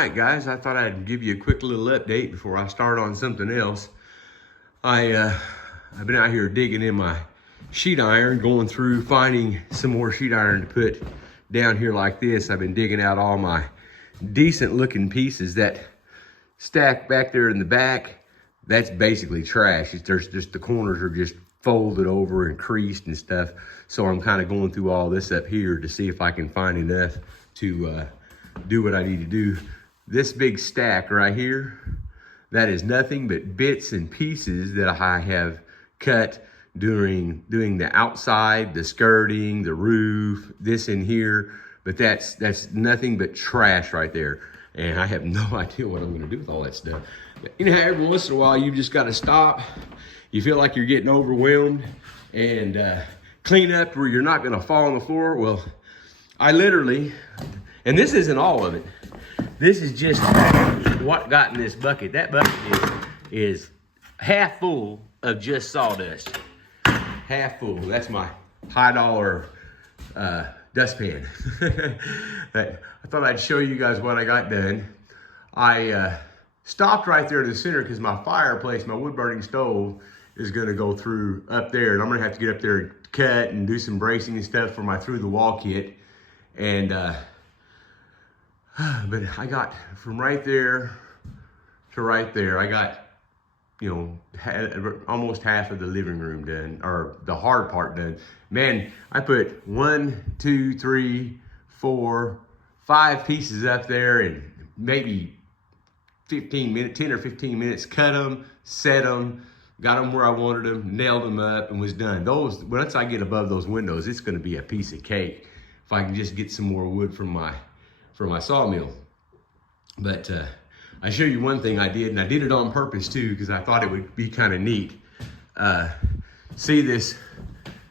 right, guys, I thought I'd give you a quick little update before I start on something else. I've been out here digging in my sheet iron, going through finding some more sheet iron to put down here like this. I've been digging out all my decent looking pieces. That stack back there in the back, that's basically trash. There's just the corners are just folded over and creased and stuff. So I'm kind of going through all this up here to see if I can find enough to do what I need to do. This big stack right here, that is nothing but bits and pieces that I have cut during doing the outside, the skirting, the roof, this in here. But that's nothing but trash right there. And I have no idea what I'm gonna do with all that stuff. You know how every once in a while you've just gotta stop. You feel like you're getting overwhelmed and clean up where you're not gonna fall on the floor. Well, I literally, and this isn't all of it. This is just what got in this bucket. That bucket is half full of just sawdust. Half full. That's my high dollar dustpan. But I thought I'd show you guys what I got done. I stopped right there in the center because my fireplace, my wood burning stove, is gonna go through up there, and I'm gonna have to get up there and cut and do some bracing and stuff for my through the wall kit. And but I got from right there to right there, I got, you know, almost half of the living room done, or the hard part done. Man, I put 1, 2, 3, 4, 5 pieces up there and maybe 15 minutes, 10 or 15 minutes, cut them, set them, got them where I wanted them, nailed them up, and was done. Those, once I get above those windows, it's gonna be a piece of cake if I can just get some more wood from my sawmill. But I show you one thing I did, and I did it on purpose too, because I thought it would be kind of neat. See this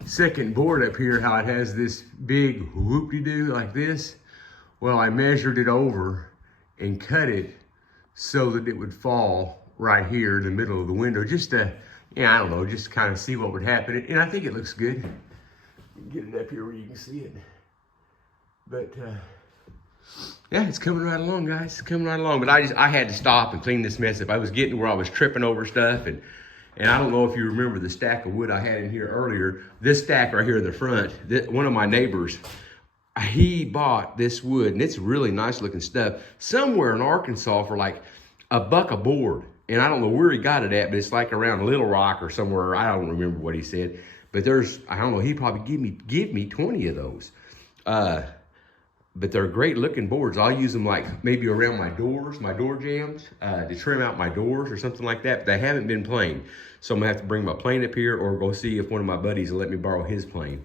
second board up here, how it has this big whoop-de-doo like this? Well, I measured it over and cut it so that it would fall right here in the middle of the window, just to, yeah, I don't know, just kind of see what would happen. And I think it looks good. Get it up here where you can see it. But yeah, it's coming right along, guys. It's coming right along. But I had to stop and clean this mess up. I was getting to where I was tripping over stuff, and I don't know if you remember the stack of wood I had in here earlier. This stack right here in the front, one of my neighbors, he bought this wood, and it's really nice looking stuff, somewhere in Arkansas for like $1 a board. And I don't know where he got it at, but it's like around Little Rock or somewhere. I don't remember what he said. But there's, I don't know, he probably give me 20 of those. But they're great looking boards. I'll use them like maybe around my doors, my door jambs, to trim out my doors or something like that. But they haven't been planed. So I'm gonna have to bring my plane up here or go see if one of my buddies will let me borrow his plane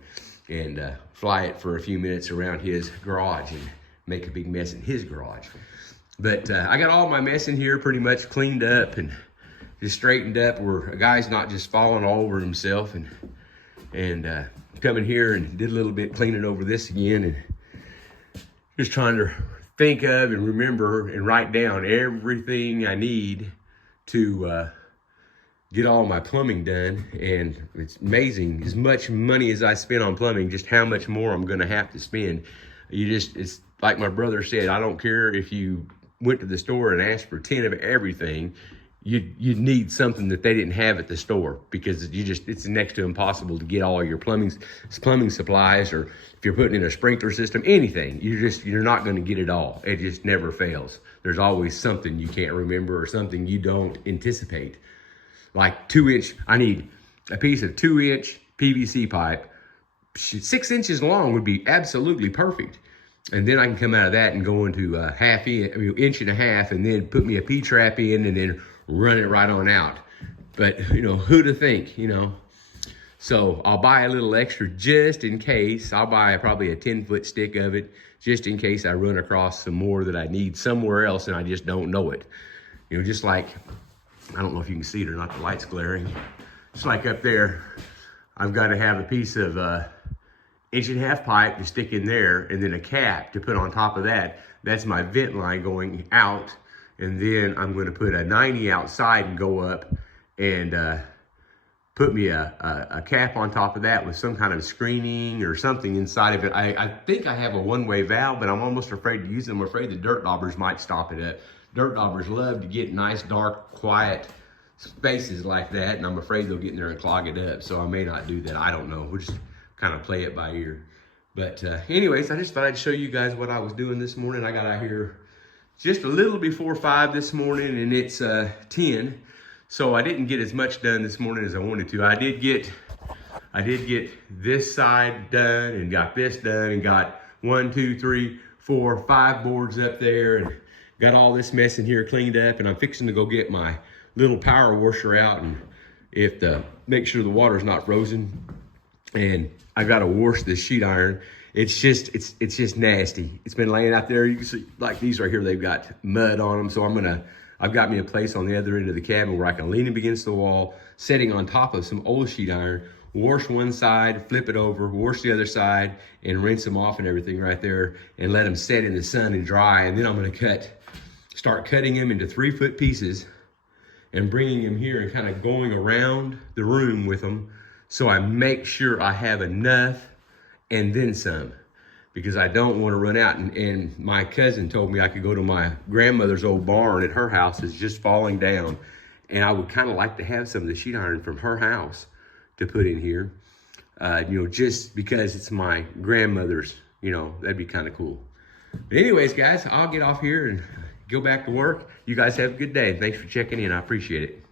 and fly it for a few minutes around his garage and make a big mess in his garage. But I got all my mess in here pretty much cleaned up and just straightened up where a guy's not just falling all over himself, and come in here and did a little bit cleaning over this again, and just trying to think of and remember and write down everything I need to get all my plumbing done. And it's amazing, as much money as I spend on plumbing, just how much more I'm gonna have to spend. It's like my brother said, I don't care if you went to the store and asked for 10 of everything, you'd need something that they didn't have at the store, because it's next to impossible to get all your plumbing supplies, or if you're putting in a sprinkler system, anything, you're not going to get it all. It just never fails. There's always something you can't remember or something you don't anticipate. Like 2-inch, I need a piece of 2-inch PVC pipe. 6 inches long would be absolutely perfect. And then I can come out of that and go into a inch and a half, and then put me a P-trap in and then run it right on out. But, you know, who'd have think, you know? So I'll buy a little extra just in case. I'll buy probably a 10-foot stick of it just in case I run across some more that I need somewhere else and I just don't know it. You know, just like, I don't know if you can see it or not, the light's glaring. Just like up there, I've got to have a piece of 1.5 inch pipe to stick in there, and then a cap to put on top of that. That's my vent line going out. And then I'm going to put a 90 outside and go up and put me a cap on top of that with some kind of screening or something inside of it. I think I have a one-way valve, but I'm almost afraid to use it. I'm afraid the dirt daubers might stop it up. Dirt daubers love to get nice, dark, quiet spaces like that, and I'm afraid they'll get in there and clog it up. So I may not do that. I don't know. We'll just kind of play it by ear. But anyways, I just thought I'd show you guys what I was doing this morning. I got out here just a little before 5 this morning, and it's 10. So I didn't get as much done this morning as I wanted to. I did get this side done and got this done and got 1, 2, 3, 4, 5 boards up there and got all this mess in here cleaned up, and I'm fixing to go get my little power washer out and make sure the water's not frozen. And I gotta wash this sheet iron. It's just nasty. It's been laying out there. You can see like these right here, they've got mud on them. So I've got me a place on the other end of the cabin where I can lean up against the wall, sitting on top of some old sheet iron, wash one side, flip it over, wash the other side, and rinse them off and everything right there, and let them set in the sun and dry. And then I'm gonna start cutting them into 3-foot pieces and bringing them here and kind of going around the room with them, so I make sure I have enough and then some, because I don't want to run out. And my cousin told me I could go to my grandmother's old barn at her house. It's just falling down, and I would kind of like to have some of the sheet iron from her house to put in here, just because it's my grandmother's, that'd be kind of cool. But anyways, guys, I'll get off here and go back to work. You guys have a good day. Thanks for checking in. I appreciate it.